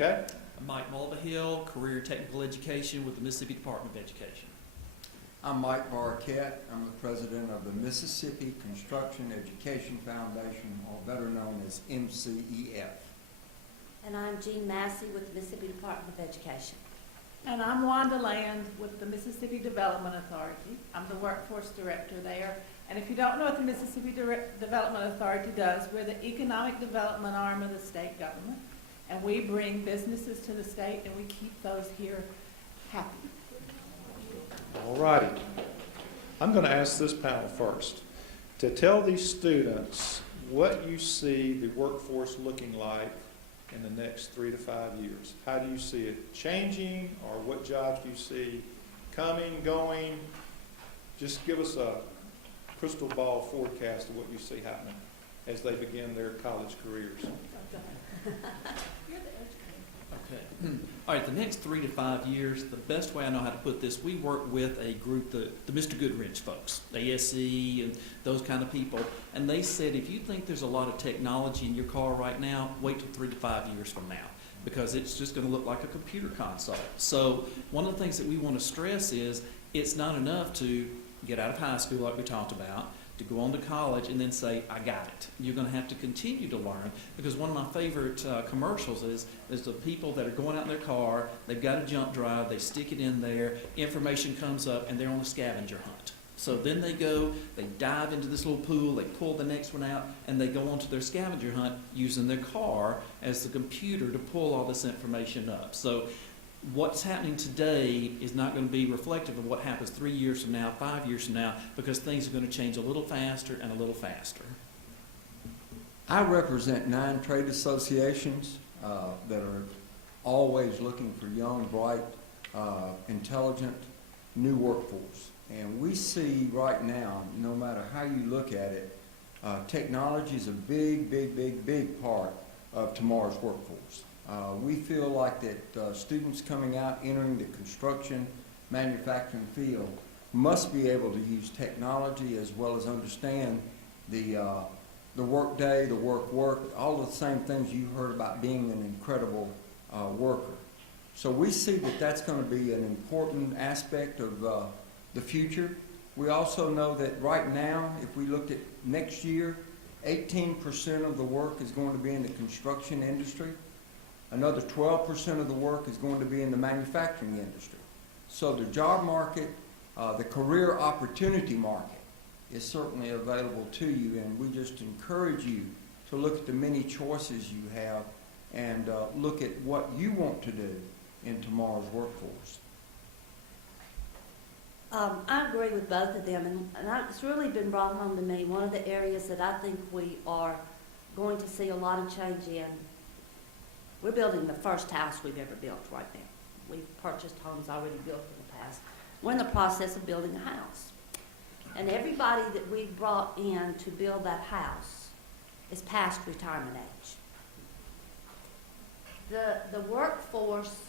Okay? I'm Mike Mulvihill, Career Technical Education with the Mississippi Department of Education. I'm Mike Barquette. I'm the president of the Mississippi Construction Education Foundation, or better known as MCEF. And I'm Jean Massey with the Mississippi Department of Education. And I'm Wanda Land with the Mississippi Development Authority. I'm the workforce director there. And if you don't know what the Mississippi Development Authority does, we're the economic development arm of the state government. And we bring businesses to the state and we keep those here happy. All righty. I'm going to ask this panel first to tell these students what you see the workforce looking like in the next 3 to 5 years. How do you see it changing, or what jobs do you see coming, going? Just give us a crystal ball forecast of what you see happening as they begin their college careers. Okay. All right, the next 3 to 5 years, the best way I know how to put this, we work with a group, the Mr. Goodrich folks, ASE and those kind of people, and they said if you think there's a lot of technology in your car right now, wait till 3 to 5 years from now, because it's just going to look like a computer console. So one of the things that we want to stress is it's not enough to get out of high school like we talked about, to go on to college and then say, I got it. You're going to have to continue to learn, because one of my favorite commercials is the people that are going out in their car, they've got a jump drive, they stick it in there, information comes up, and they're on a scavenger hunt. So then they go, they dive into this little pool, they pull the next one out, and they go onto their scavenger hunt using their car as the computer to pull all this information up. So what's happening today is not going to be reflective of what happens 3 years from now, 5 years from now, because things are going to change a little faster and a little faster. I represent 9 trade associations that are always looking for young, bright, intelligent, new workforce. And we see right now, no matter how you look at it, technology is a big part of tomorrow's workforce. We feel like that students coming out, entering the construction, manufacturing field must be able to use technology as well as understand the work day, the work, all the same things you heard about being an incredible worker. So we see that that's going to be an important aspect of the future. We also know that right now, if we looked at next year, 18% of the work is going to be in the construction industry. Another 12% of the work is going to be in the manufacturing industry. So the job market, the career opportunity market is certainly available to you, and we just encourage you to look at the many choices you have and look at what you want to do in tomorrow's workforce. I agree with both of them, and it's really been brought home to me. One of the areas that I think we are going to see a lot of change in, we're building the first house we've ever built right now. We've purchased homes already built in the past. We're in the process of building a house. And everybody that we've brought in to build that house is past retirement age. The workforce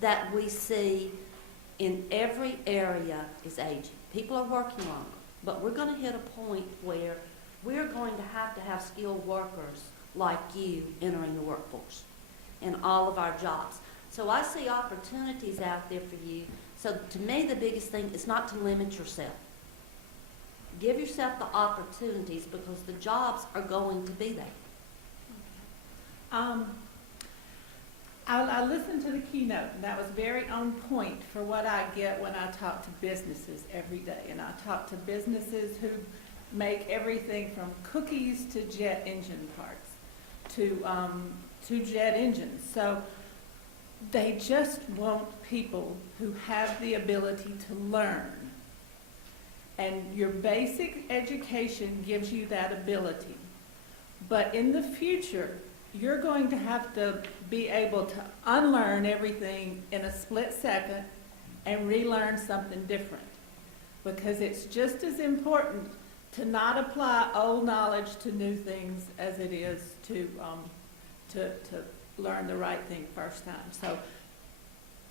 that we see in every area is aging. People are working longer, but we're going to hit a point where we're going to have skilled workers like you entering the workforce in all of our jobs. So I see opportunities out there for you. So to me, the biggest thing is not to limit yourself. Give yourself the opportunities, because the jobs are going to be there. I listened to the keynote, and that was very on point for what I get when I talk to businesses every day. And I talk to businesses who make everything from cookies to jet engine parts to jet engines. So they just want people who have the ability to learn. And your basic education gives you that ability. But in the future, you're going to have to be able to unlearn everything in a split second and relearn something different. Because it's just as important to not apply old knowledge to new things as it is to learn the right thing first time. So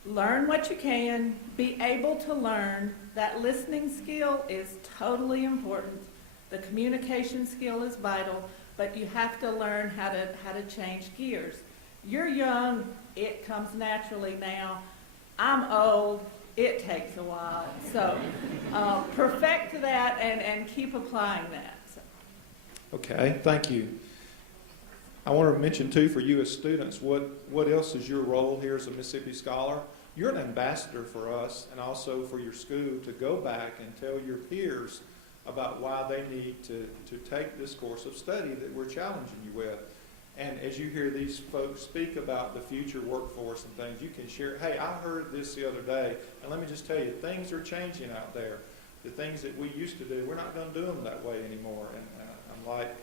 learn what you can, be able to learn. That listening skill is totally important. The communication skill is vital, but you have to learn how to change gears. You're young, It comes naturally now. I'm old, it takes a while. So perfect that and keep applying that. So. Okay, thank you. I want to mention too, for you as students, what else is your role here as a Mississippi Scholar? You're an ambassador for us and also for your school to go back and tell your peers about why they need to take this course of study that we're challenging you with. And as you hear these folks speak about the future workforce and things, you can share, hey, I heard this the other day, and let me just tell you, things are changing out there. The things that we used to do, we're not going to do them that way anymore. And I'm like,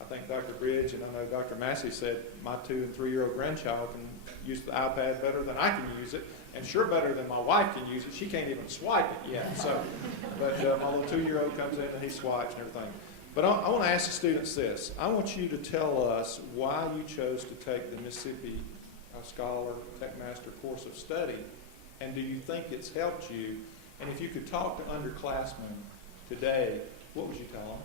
I think Dr. Bridge and I know Dr. Massey said my 2- and 3-year-old grandchild can use the iPad better than I can use it, and sure better than my wife can use it. She can't even swipe it yet. So, but my little 2-year-old comes in and he swipes and everything. But I want to ask the students this. I want you to tell us why you chose to take the Mississippi Scholar Techmaster course of study, and do you think it's helped you? And if you could talk to underclassmen today, what would you tell them?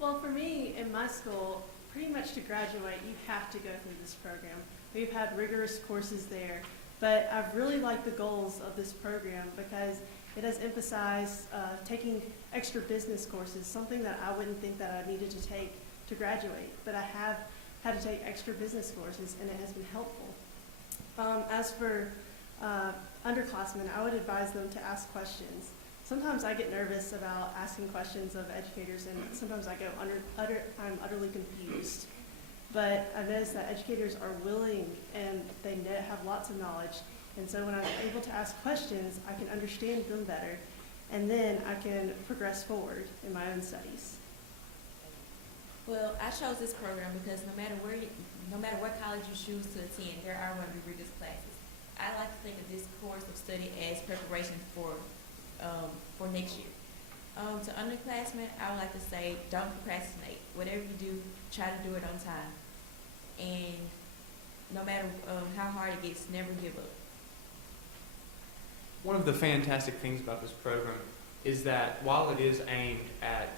Well, for me, in my school, pretty much to graduate, you have to go through this program. We've had rigorous courses there, but I've really liked the goals of this program because it has emphasized taking extra business courses, something that I wouldn't think that I needed to take to graduate, but I have had to take extra business courses, and it has been helpful. As for underclassmen, I would advise them to ask questions. Sometimes I get nervous about asking questions of educators, and sometimes I go I'm utterly confused. But I've noticed that educators are willing and they have lots of knowledge. And so when I'm able to ask questions, I can understand them better, and then I can progress forward in my own studies. Well, I chose this program because no matter what college you choose to attend, there are going to be rigorous classes. I like to think of this course of study as preparation for next year. To underclassmen, I would like to say, don't procrastinate. Whatever you do, try to do it on time. And no matter how hard it gets, never give up. One of the fantastic things about this program is that while it is aimed at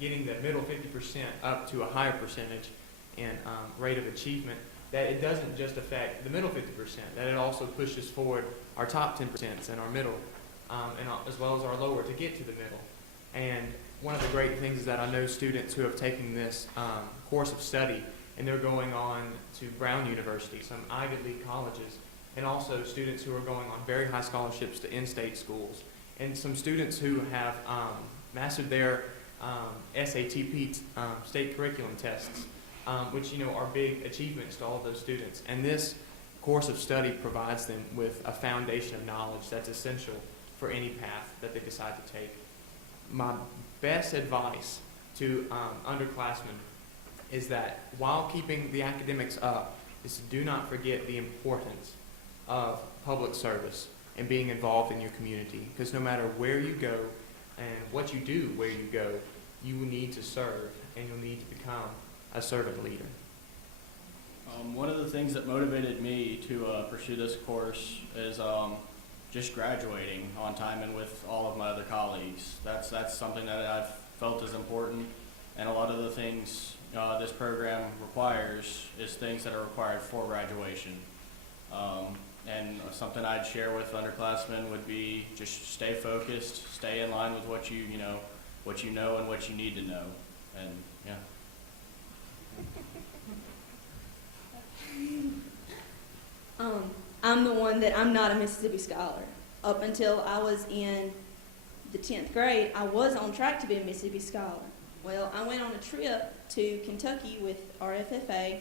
getting the middle 50% up to a higher percentage in rate of achievement, that it doesn't just affect the middle 50%, that it also pushes forward our top 10% and our middle, and as well as our lower to get to the middle. And one of the great things is that I know students who have taken this course of study, and they're going on to Brown University, some Ivy League colleges, and also students who are going on very high scholarships to in-state schools, and some students who have mastered their SATP state curriculum tests, which are big achievements to all of those students. And this course of study provides them with a foundation of knowledge that's essential for any path that they decide to take. My best advice to underclassmen is that while keeping the academics up, is to do not forget the importance of public service and being involved in your community. Because no matter where you go and what you do where you go, you will need to serve, and you'll need to become a servant leader. One of the things that motivated me to pursue this course is just graduating on time and with all of my other colleagues. That's something that I've felt is important, and a lot of the things this program requires is things that are required for graduation. And something I'd share with underclassmen would be just stay focused, stay in line with what you know and what you need to know, and yeah. I'm the one that I'm not a Mississippi Scholar. Up until I was in the 10th grade, I was on track to be a Mississippi Scholar. Well, I went on a trip to Kentucky with our FFA,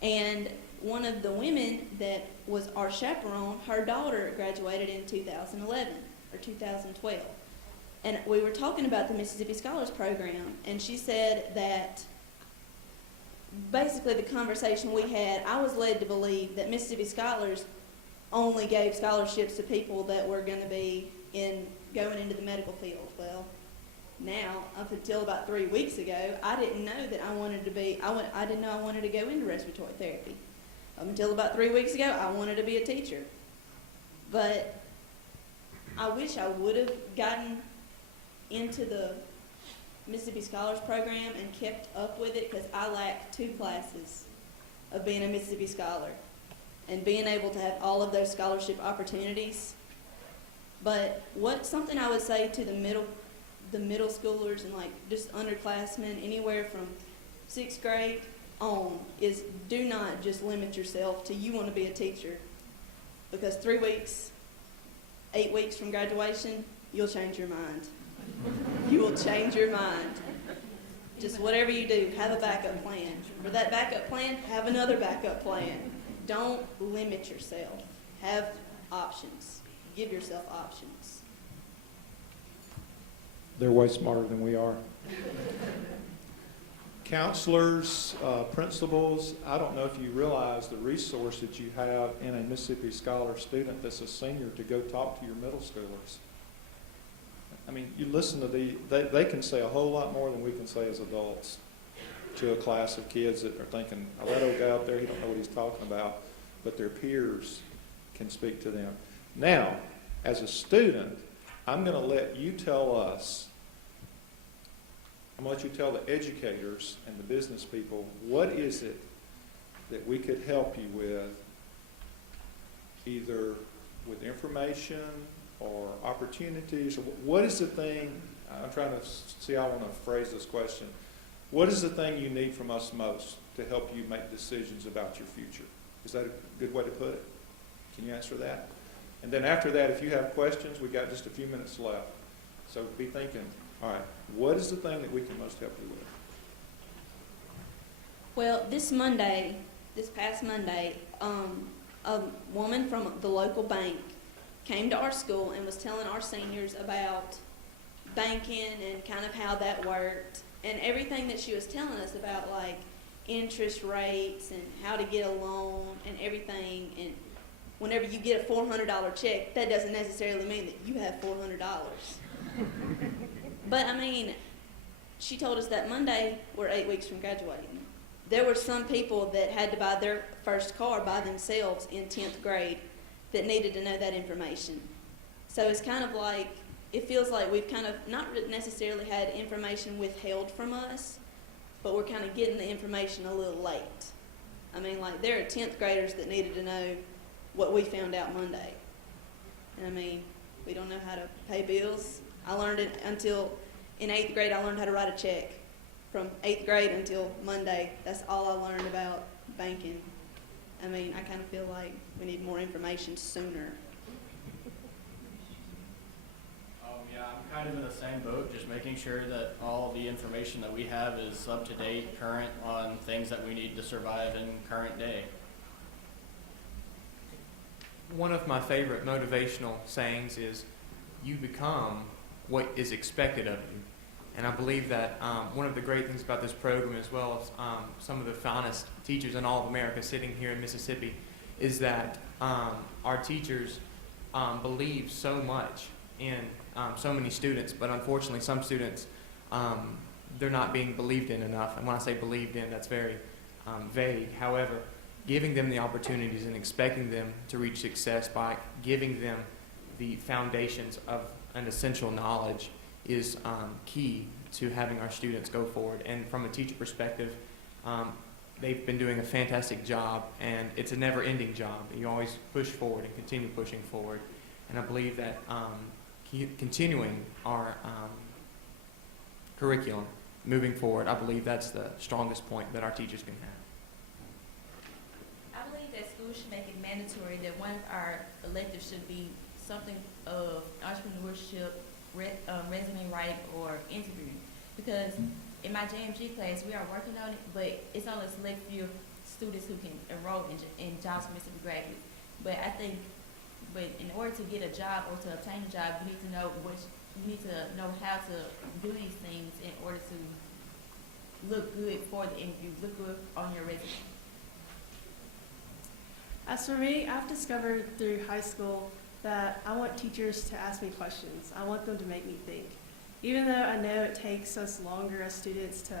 and one of the women that was our chaperone, her daughter graduated in 2011 or 2012. And we were talking about the Mississippi Scholars Program, and she said that basically the conversation we had, I was led to believe that Mississippi Scholars only gave scholarships to people that were going to be going into the medical field. Well, now, up until about 3 weeks ago, I didn't know that I wanted to be, I didn't know I wanted to go into respiratory therapy. Up until about 3 weeks ago, I wanted to be a teacher. But I wish I would have gotten into the Mississippi Scholars Program and kept up with it, because I lacked 2 classes of being a Mississippi Scholar and being able to have all of those scholarship opportunities. But something I would say to the middle schoolers and like just underclassmen, anywhere from 6th grade on, is do not just limit yourself to you want to be a teacher, because 3 weeks, 8 weeks from graduation, you'll change your mind. You will change your mind. Just whatever you do, have a backup plan. For that backup plan, have another backup plan. Don't limit yourself. Have options. Give yourself options. They're way smarter than we are. Counselors, principals, I don't know if you realize the resource that you have in a Mississippi Scholar student that's a senior to go talk to your middle schoolers. I mean, you listen to they can say a whole lot more than we can say as adults to a class of kids that are thinking, oh, that old guy out there, he don't know what he's talking about, but their peers can speak to them. Now, as a student, I'm going to let you tell us, I'm going to let you tell the educators and the business people, what is it that we could help you with, either with information or opportunities, or what is the thing, I'm trying to see how I want to phrase this question. What is the thing you need from us most to help you make decisions about your future? Is that a good way to put it? Can you answer that? And then after that, if you have questions, we've got just a few minutes left. So be thinking, all right, what is the thing that we can most help you with? Well, this past Monday, a woman from the local bank came to our school and was telling our seniors about banking and kind of how that worked, and everything that she was telling us about, like interest rates and how to get a loan and everything. And whenever you get a $400 check, that doesn't necessarily mean that you have $400. But I mean, she told us that Monday we're 8 weeks from graduating. There were some people that had to buy their first car by themselves in 10th grade that needed to know that information. So it's kind of like, it feels like we've kind of not necessarily had information withheld from us, but we're kind of getting the information a little late. I mean, like, there are 10th graders that needed to know what we found out Monday. And I mean, we don't know how to pay bills. I learned it until, in 8th grade, I learned how to write a check. From 8th grade until Monday, that's all I learned about banking. I mean, I kind of feel like we need more information sooner. Yeah, I'm kind of in the same boat, just making sure that all the information that we have is up to date, current on things that we need to survive in current day. One of my favorite motivational sayings is, you become what is expected of you. And I believe that one of the great things about this program, as well as some of the finest teachers in all of America sitting here in Mississippi, is that our teachers believe so much in so many students, but unfortunately some students, they're not being believed in enough. And when I say believed in, that's very vague. However, giving them the opportunities and expecting them to reach success by giving them the foundations of an essential knowledge is key to having our students go forward. And from a teacher perspective, they've been doing a fantastic job, and it's a never-ending job. You always push forward and continue pushing forward. And I believe that continuing our curriculum, moving forward, I believe that's the strongest point that our teachers can have. I believe that schools should make it mandatory that one of our electives should be something of entrepreneurship, resume writing, or interviewing. Because in my JMG class, we are working on it, but it's only a select few students who can enroll in jobs for Mississippi graduates. But I think, in order to get a job or to obtain a job, you need to know how to do these things in order to look good for the interview, look good on your resume. As for me, I've discovered through high school that I want teachers to ask me questions. I want them to make me think. Even though I know it takes us longer as students to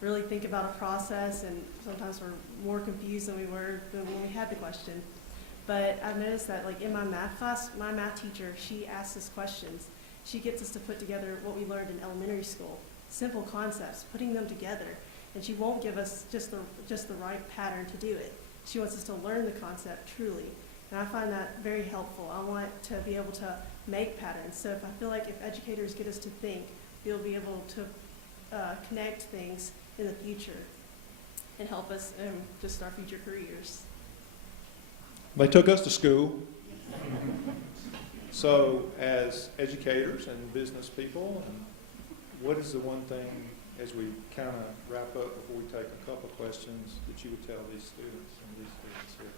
really think about a process, and sometimes we're more confused than we were when we had the question. But I've noticed that, like, in my math class, my math teacher, she asks us questions. She gets us to put together what we learned in elementary school, simple concepts, putting them together. and she won't give us just the right pattern to do it. She wants us to learn the concept truly, and I find that very helpful. I want to be able to make patterns. So if I feel like if educators get us to think, we'll be able to connect things in the future and help us in just our future careers. They took us to school. So as educators and business people, and what is the one thing, as we kind of wrap up before we take a couple of questions, that you would tell these students and these students here?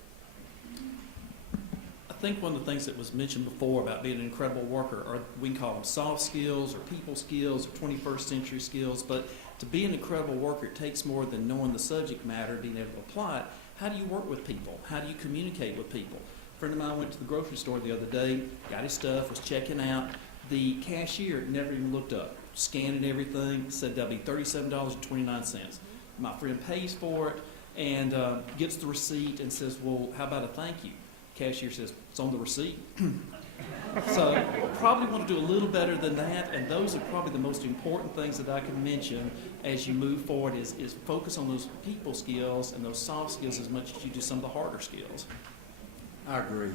I think one of the things that was mentioned before about being an incredible worker, or we can call them soft skills or people skills or 21st century skills, but to be an incredible worker, it takes more than knowing the subject matter, being able to apply it. How do you work with people? How do you communicate with people? A friend of mine went to the grocery store the other day, got his stuff, was checking out. The cashier never even looked up, scanning everything, said that'll be $37.29. My friend pays for it and gets the receipt and says, well, how about a thank you? Cashier says, it's on the receipt. So probably want to do a little better than that, and those are probably the most important things that I can mention as you move forward is focus on those people skills and those soft skills as much as you do some of the harder skills. I agree.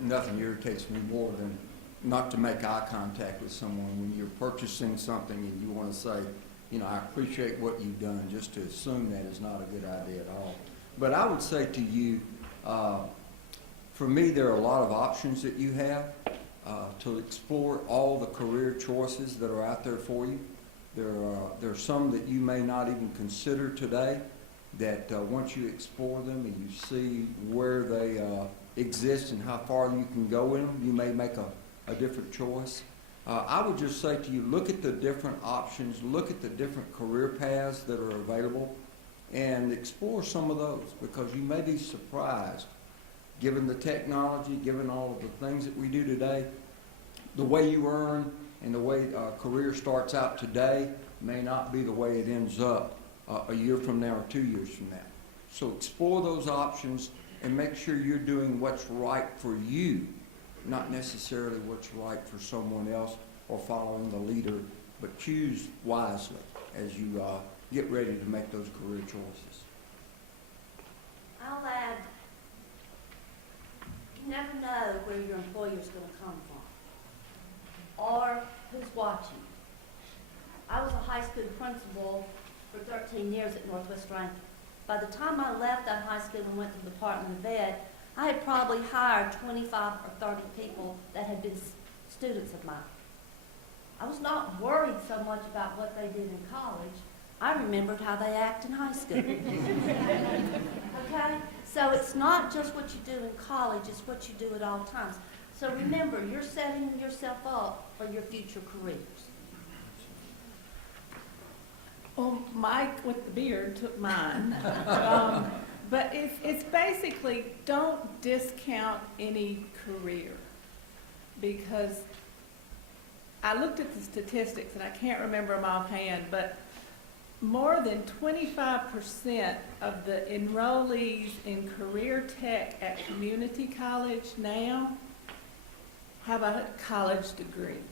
Nothing irritates me more than not to make eye contact with someone when you're purchasing something and you want to say, you know, I appreciate what you've done. Just to assume that is not a good idea at all. But I would say to you, for me, there are a lot of options that you have to explore all the career choices that are out there for you. There are some that you may not even consider today that once you explore them and you see where they exist and how far you can go in them, you may make a different choice. I would just say to you, look at the different options, look at the different career paths that are available, and explore some of those, because you may be surprised, given the technology, given all of the things that we do today, the way you earn and the way a career starts out today may not be the way it ends up a year from now or 2 years from now. So explore those options and make sure you're doing what's right for you, not necessarily what's right for someone else or following the leader, but choose wisely as you get ready to make those career choices. I'll add, you never know where your employer's going to come from or who's watching. I was a high school principal for 13 years at Northwest Rankin. By the time I left that high school and went to the Department of Ed, I had probably hired 25 or 30 people that had been students of mine. I was not worried so much about what they did in college. I remembered how they act in high school. Okay? So it's not just what you do in college, it's what you do at all times. So remember, you're setting yourself up for your future careers. Well, Mike with the beard took mine. But it's basically, don't discount any career, because I looked at the statistics and I can't remember them offhand, but more than 25% of the enrollees in career tech at community college now have a college degree.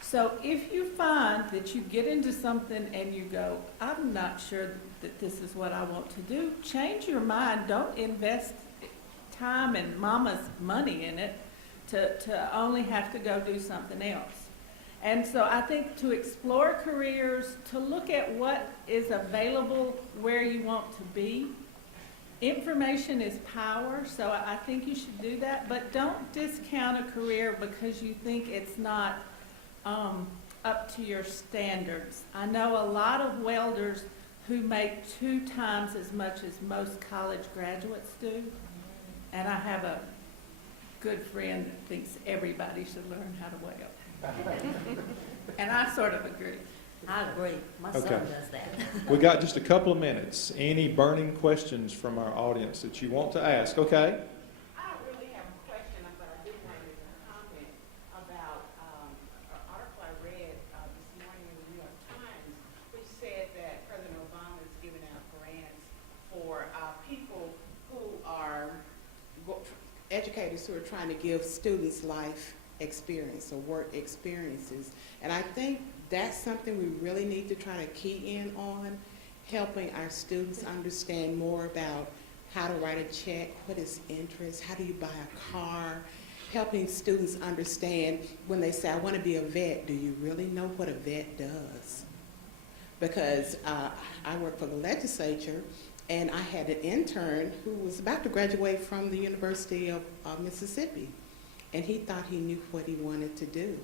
So if you find that you get into something and you go, I'm not sure that this is what I want to do, change your mind. Don't invest time and mama's money in it to only have to go do something else. And so I think to explore careers, to look at what is available where you want to be. Information is power, so I think you should do that. But don't discount a career because you think it's not up to your standards. I know a lot of welders who make 2 times as much as most college graduates do. And I have a good friend that thinks everybody should learn how to weld. And I sort of agree. I agree. My son Okay. does that. We got just a couple of minutes. Any burning questions from our audience that you want to ask? Okay. I don't really have a question, but I do want to make a comment about an article I read this morning in the New York Times, which said that President Obama is giving out grants for people who are educators who are trying to give students life experience or work experiences. And I think that's something we really need to try to key in on, helping our students understand more about how to write a check, what is interest, how do you buy a car, helping students understand when they say, I want to be a vet, do you really know what a vet does? Because I work for the legislature, and I had an intern who was about to graduate from the University of Mississippi, and he thought he knew what he wanted to do.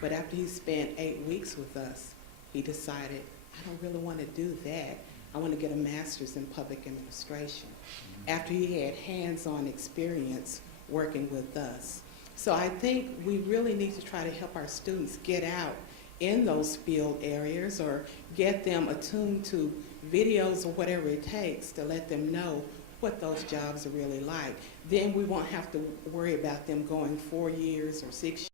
But after he spent 8 weeks with us, he decided, I don't really want to do that. I want to get a master's in public administration, after he had hands-on experience working with us. So I think we really need to try to help our students get out in those field areas, or get them attuned to videos or whatever it takes to let them know what those jobs are really like. Then we won't have to worry about them going 4 years or 6 years